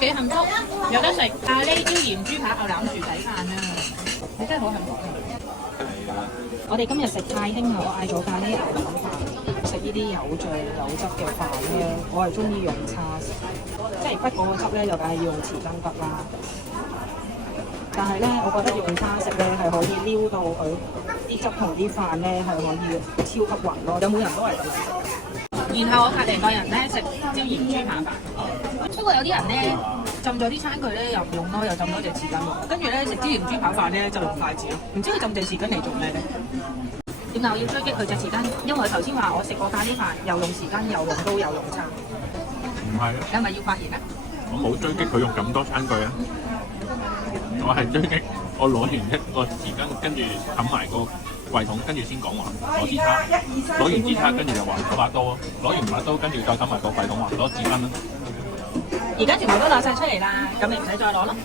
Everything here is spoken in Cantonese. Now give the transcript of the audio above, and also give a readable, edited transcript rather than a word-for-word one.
幾幸福，有得食咖喱椒鹽豬扒牛腩薯仔飯啊！你真係好幸福。我哋今日食太興啊！我嗌咗咖喱牛腩飯，食呢啲有醬有汁嘅飯咧，我係中意用叉食，即係不過個汁咧就梗係要用匙羹筆啦。但係咧，我覺得用叉食咧係可以撩到佢啲汁同啲飯咧係可以超級勻咯。有冇人都係咁樣食？然後我隔離個人咧食椒鹽豬扒飯，不過有啲人咧浸咗啲餐具咧又唔用咯，又浸多隻匙羹喎。跟住咧食椒鹽豬扒飯咧就用筷子咯，唔知佢浸隻匙羹嚟做咩咧？點解我要追擊佢隻匙羹？因為佢頭先話我食過咖喱飯，又用匙羹，又用刀，又用叉。唔係啊！你係咪要發言啊？我冇追擊佢用咁多餐具啊！我係追擊我攞完一個匙羹，跟住冚埋個櫃桶，跟住先講話攞支叉，攞完支叉跟住就話攞把刀咯，攞完把刀跟住再冚埋個櫃桶話攞匙羹啦。而家全部都攞晒出嚟啦，咁你唔使再攞咯。